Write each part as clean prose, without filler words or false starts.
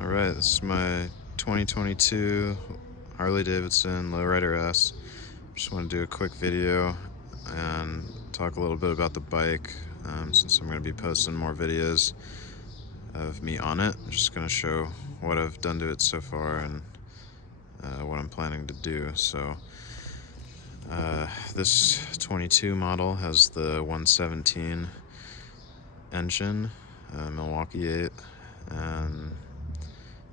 Alright, this is my 2022 Harley-Davidson Lowrider S. Just want to do a quick video and talk a little bit about the bike, since I'm going to be posting more videos of me on it. I'm just going to show what I've done to it so far and what I'm planning to do. So this 22 model has the 117 engine, Milwaukee 8, and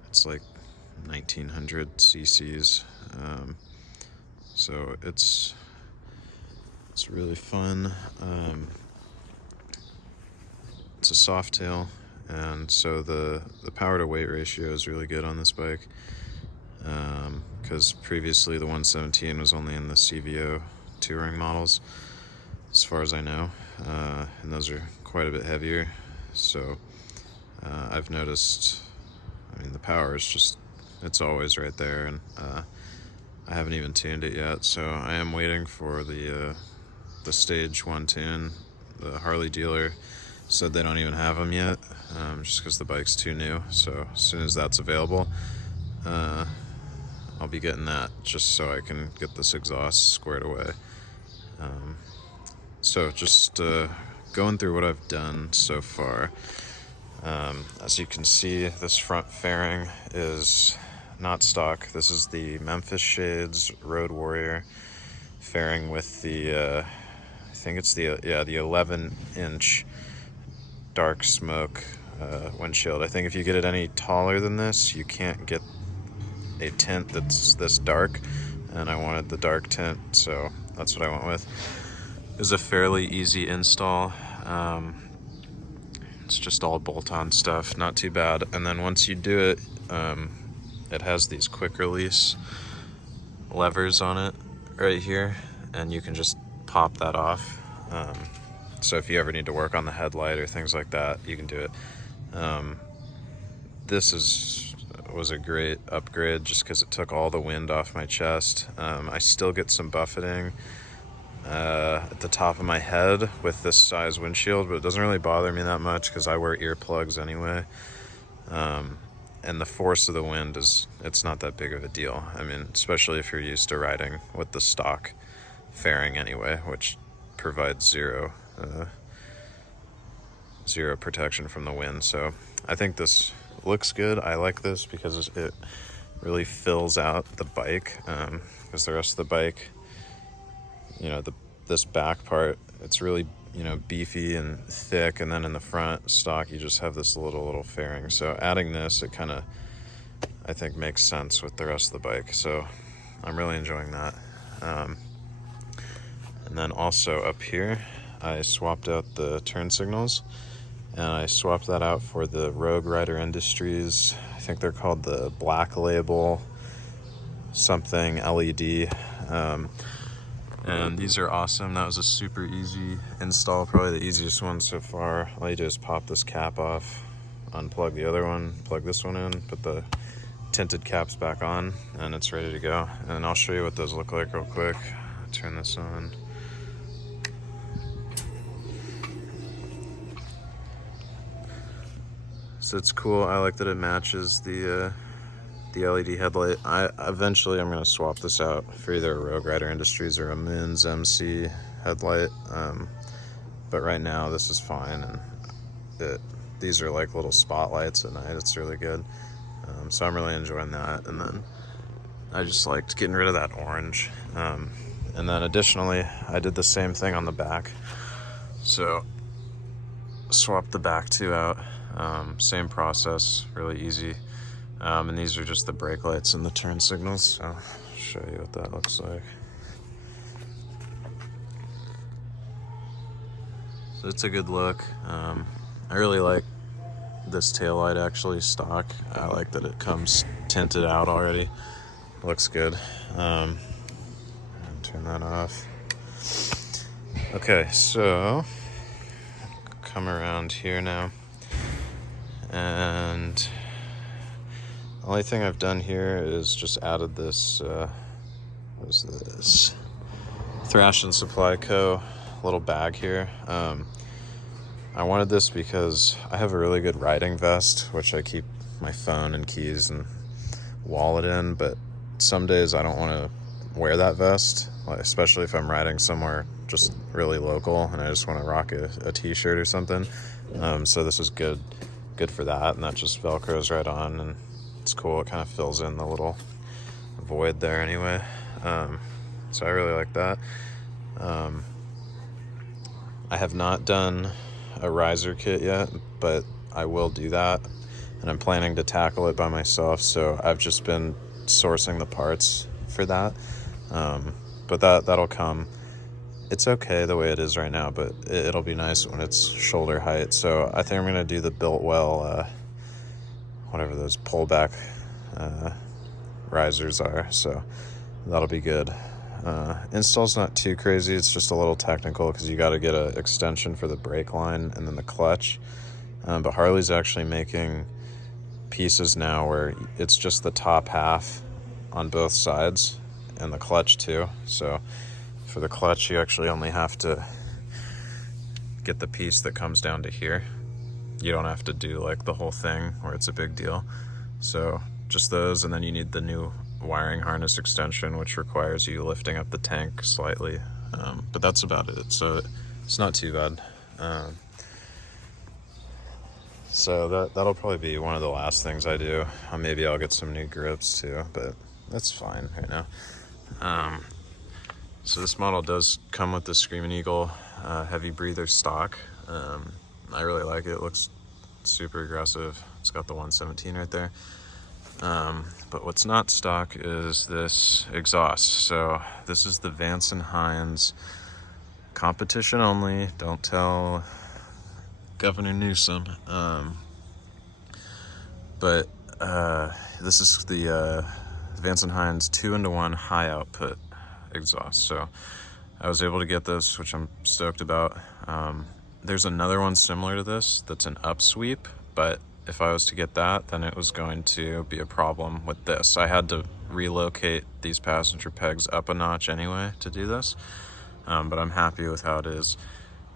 it's like 1900 cc's, so it's really fun. It's a soft tail, and so the power to weight ratio is really good on this bike, because previously the 117 was only in the CVO touring models as far as I know, and those are quite a bit heavier. So I've noticed, I mean, the power is just, it's always right there, and I haven't even tuned it yet, so I am waiting for the stage 1 tune. The Harley dealer said they don't even have them yet, just because the bike's too new. So as soon as that's available, I'll be getting that, just so I can get this exhaust squared away. So just going through what I've done so far. As you can see, this front fairing is not stock. This is the Memphis Shades Road Warrior fairing with the I think it's the 11-inch dark smoke windshield. I think if you get it any taller than this, you can't get a tint that's this dark, and I wanted the dark tint, so that's what I went with. It was a fairly easy install. It's just all bolt-on stuff, not too bad. And then once you do it, it has these quick release levers on it right here, and you can just pop that off. So if you ever need to work on the headlight or things like that, you can do it. This was a great upgrade just because it took all the wind off my chest. I still get some buffeting at the top of my head with this size windshield, but it doesn't really bother me that much because I wear earplugs anyway. And the force of the wind it's not that big of a deal. I mean, especially if you're used to riding with the stock fairing anyway, which provides zero protection from the wind. So I think this looks good. I like this because it really fills out the bike, because the rest of the bike, you know, this back part, it's really, you know, beefy and thick, and then in the front stock you just have this little fairing. So adding this, it kind of, I think, makes sense with the rest of the bike. So I'm really enjoying that. And then also up here, I swapped out the turn signals, and I swapped that out for the Rogue Rider Industries, I think they're called the Black Label something LED. And these are awesome. That was a super easy install, probably the easiest one so far. All you do is pop this cap off, unplug the other one, plug this one in, put the tinted caps back on, and it's ready to go. And I'll show you what those look like real quick. Turn this on. So it's cool. I like that it matches the LED headlight. Eventually I'm going to swap this out for either a Rogue Rider Industries or a Moons MC headlight, but right now this is fine, and these are like little spotlights at night. It's really good. So I'm really enjoying that. And then I just liked getting rid of that orange, and then additionally I did the same thing on the back, so swapped the back two out. Same process, really easy. And these are just the brake lights and the turn signals, so I'll show you what that looks like. So it's a good look. I really like this taillight actually stock. I like that it comes tinted out already. Looks good. Turn that off. Okay, so come around here now, and the only thing I've done here is just added this, what is this? Thrash and Supply Co. little bag here. I wanted this because I have a really good riding vest, which I keep my phone and keys and wallet in, but some days I don't want to wear that vest, like, especially if I'm riding somewhere just really local and I just want to rock a t-shirt or something. So this is good for that, and that just velcros right on, and it's cool. It kind of fills in the little void there anyway. So I really like that. I have not done a riser kit yet, but I will do that, and I'm planning to tackle it by myself, so I've just been sourcing the parts for that. But that'll come. It's okay the way it is right now, but it'll be nice when it's shoulder height. So I think I'm gonna do the Biltwell, whatever those pullback risers are. So that'll be good. Install's not too crazy. It's just a little technical because you got to get an extension for the brake line and then the clutch. But Harley's actually making pieces now where it's just the top half on both sides and the clutch too. So for the clutch, you actually only have to get the piece that comes down to here. You don't have to do like the whole thing where it's a big deal. So just those, and then you need the new wiring harness extension, which requires you lifting up the tank slightly. But that's about it. So it's not too bad. So that'll probably be one of the last things I do. Maybe I'll get some new grips too, but that's fine right now. So this model does come with the Screaming Eagle heavy breather stock. I really like it. It looks super aggressive. It's got the 117 right there. But what's not stock is this exhaust. So this is the Vance & Hines competition only. Don't tell Governor Newsom. But this is the Vance & Hines 2-in-1 high output exhaust. So I was able to get this, which I'm stoked about. There's another one similar to this that's an upsweep, but if I was to get that, then it was going to be a problem with this. I had to relocate these passenger pegs up a notch anyway to do this, but I'm happy with how it is.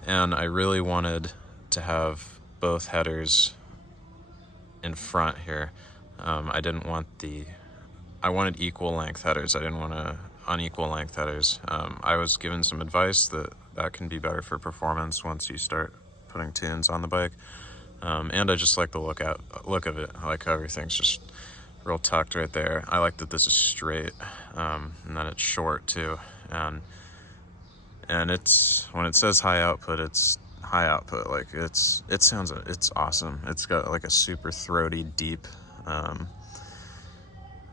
And I really wanted to have both headers in front here. I wanted equal length headers. I didn't want unequal length headers. I was given some advice that can be better for performance once you start putting tunes on the bike. And I just like the look of it. I like how everything's just real tucked right there. I like that this is straight, and that it's short too. And it's, when it says high output, it's high output. Like it's awesome. It's got like a super throaty, deep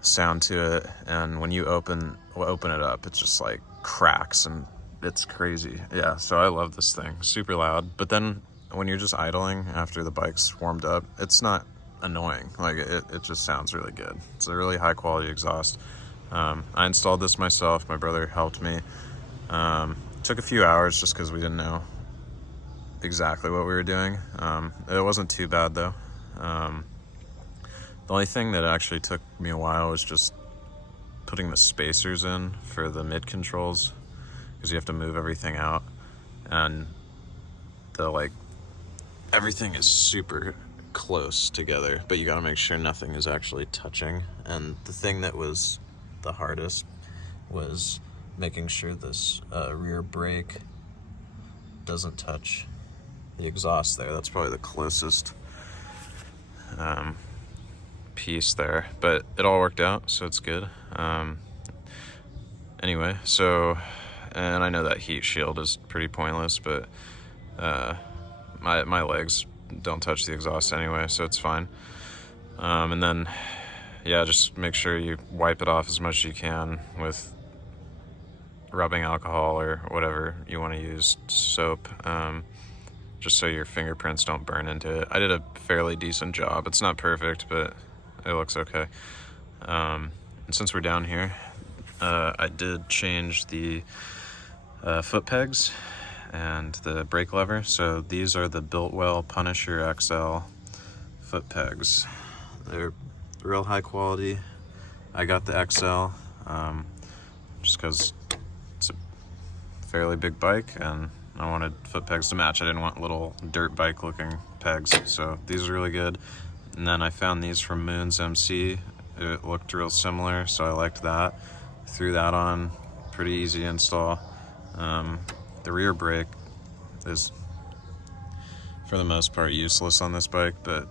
sound to it, and when you open it up, it just like cracks and it's crazy. Yeah, so I love this thing. Super loud, but then when you're just idling after the bike's warmed up, it's not annoying. Like it just sounds really good. It's a really high quality exhaust. I installed this myself. My brother helped me. Took a few hours just because we didn't know exactly what we were doing. It wasn't too bad though. The only thing that actually took me a while was just putting the spacers in for the mid controls, because you have to move everything out, and everything is super close together, but you got to make sure nothing is actually touching. And the thing that was the hardest was making sure this rear brake doesn't touch the exhaust there. That's probably the closest piece there, but it all worked out, so it's good. Anyway, so, and I know that heat shield is pretty pointless, but my legs don't touch the exhaust anyway, so it's fine. And then, yeah, just make sure you wipe it off as much as you can with rubbing alcohol or whatever you want to use, soap, just so your fingerprints don't burn into it. I did a fairly decent job. It's not perfect, but it looks okay. And since we're down here, I did change the foot pegs and the brake lever. So these are the Biltwell Punisher XL foot pegs. They're real high quality. I got the XL just because it's a fairly big bike and I wanted foot pegs to match. I didn't want little dirt bike looking pegs. So these are really good. And then I found these from Moon's MC. It looked real similar, so I liked that. Threw that on, pretty easy install. The rear brake is, for the most part, useless on this bike, but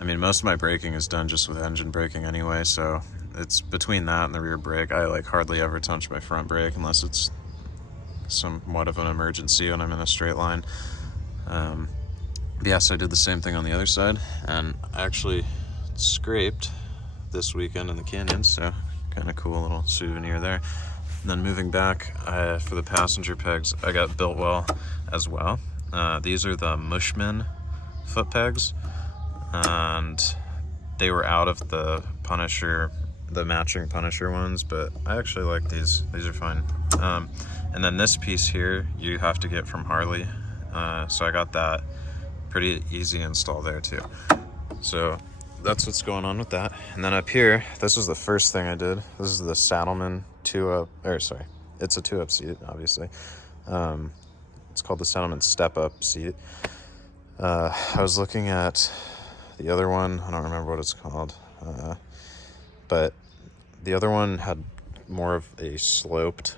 I mean, most of my braking is done just with engine braking anyway, so it's between that and the rear brake. I like hardly ever touch my front brake unless it's somewhat of an emergency when I'm in a straight line. Yeah, so I did the same thing on the other side, and I actually scraped this weekend in the canyons, so kind of cool little souvenir there. And then moving back, for the passenger pegs, I got built well as well. These are the Mushman foot pegs, and they were out of the Punisher, the matching Punisher ones, but I actually like these. These are fine. And then this piece here, you have to get from Harley, so I got that. Pretty easy install there too. So that's what's going on with that. And then up here, this was the first thing I did. This is the Saddleman 2-up, or sorry, it's a 2-up seat, obviously. It's called the Saddleman step-up seat. I was looking at the other one, I don't remember what it's called, but the other one had more of a sloped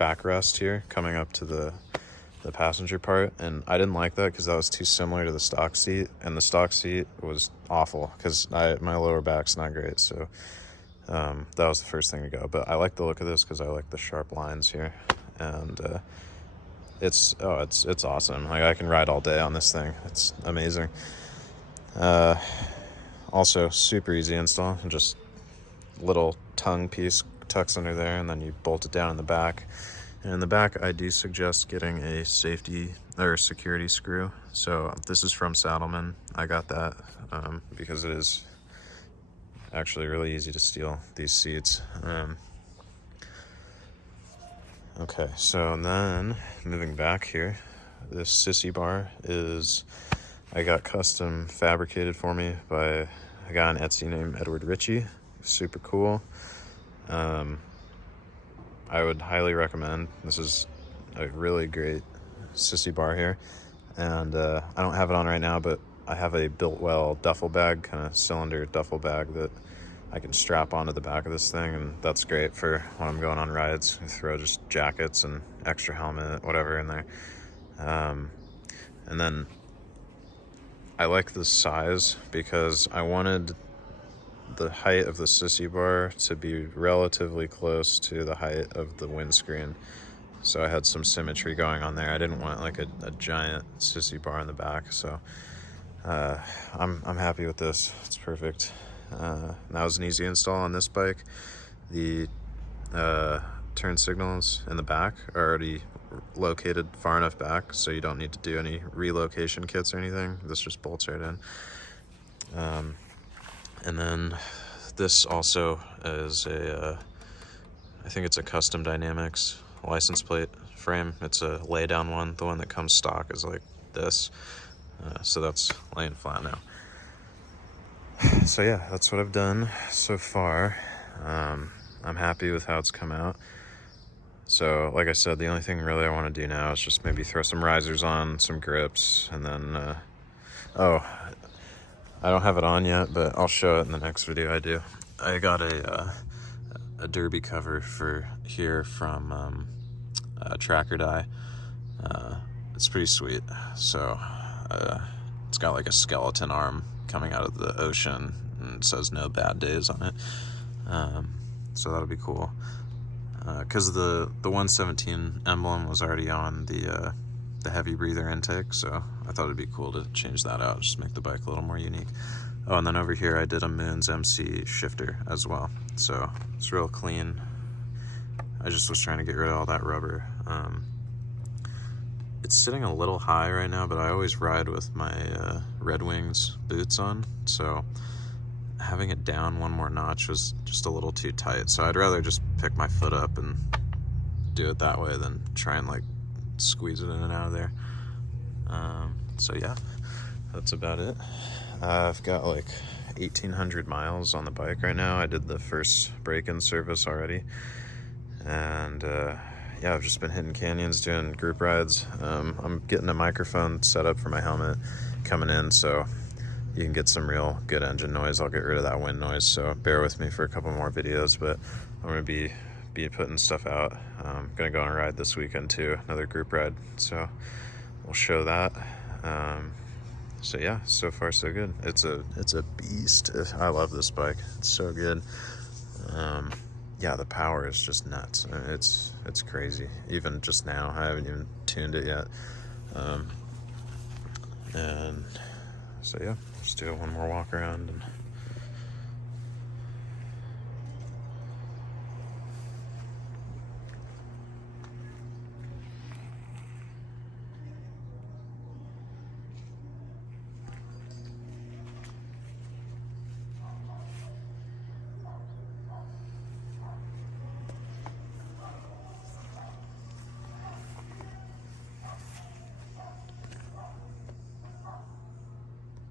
backrest here coming up to the passenger part, and I didn't like that because that was too similar to the stock seat, and the stock seat was awful because my lower back's not great, so that was the first thing to go. But I like the look of this because I like the sharp lines here, and it's awesome. Like, I can ride all day on this thing. It's amazing. Also super easy install, just little tongue piece tucks under there, and then you bolt it down in the back. And in the back, I do suggest getting a safety or security screw. So this is from Saddleman. I got that because it is actually really easy to steal these seats. Okay, so then moving back here, this sissy bar I got custom fabricated for me by a guy on Etsy named Edward Ritchie. Super cool. I would highly recommend. This is a really great sissy bar here, and I don't have it on right now, but I have a Built-Well duffel bag, kind of cylinder duffel bag that I can strap onto the back of this thing, and that's great for when I'm going on rides. I throw just jackets and extra helmet, whatever in there. And then I like the size because I wanted the height of the sissy bar to be relatively close to the height of the windscreen, so I had some symmetry going on there. I didn't want like a giant sissy bar in the back, so I'm happy with this. It's perfect. That was an easy install on this bike. The turn signals in the back are already located far enough back, so you don't need to do any relocation kits or anything. This just bolts right in. And then this also is I think it's a Custom Dynamics license plate frame. It's a lay down one. The one that comes stock is like this. So that's laying flat now. So yeah, that's what I've done so far. I'm happy with how it's come out. So like I said, the only thing really I want to do now is just maybe throw some risers on, some grips, and then, I don't have it on yet, but I'll show it in the next video I do. I got a derby cover for here from Tracker Die. It's pretty sweet. So it's got like a skeleton arm coming out of the ocean, and it says "No Bad Days" on it. So that'll be cool. Because the 117 emblem was already on the heavy breather intake, so I thought it'd be cool to change that out, just make the bike a little more unique. Oh, and then over here I did a Moon's MC shifter as well, so it's real clean. I just was trying to get rid of all that rubber. It's sitting a little high right now, but I always ride with my Red Wings boots on, so having it down one more notch was just a little too tight, so I'd rather just pick my foot up and do it that way than try and like squeeze it in and out of there. So yeah, that's about it. I've got like 1,800 miles on the bike right now. I did the first break-in service already, and yeah, I've just been hitting canyons, doing group rides. I'm getting a microphone set up for my helmet, coming in, so you can get some real good engine noise. I'll get rid of that wind noise, so bear with me for a couple more videos, but I'm gonna be putting stuff out. I'm gonna go on a ride this weekend too, another group ride, so we'll show that. So yeah, so far so good. It's a beast. I love this bike. It's so good. Yeah, the power is just nuts. It's crazy. Even just now, I haven't even tuned it yet. And so yeah, let's do one more walk around and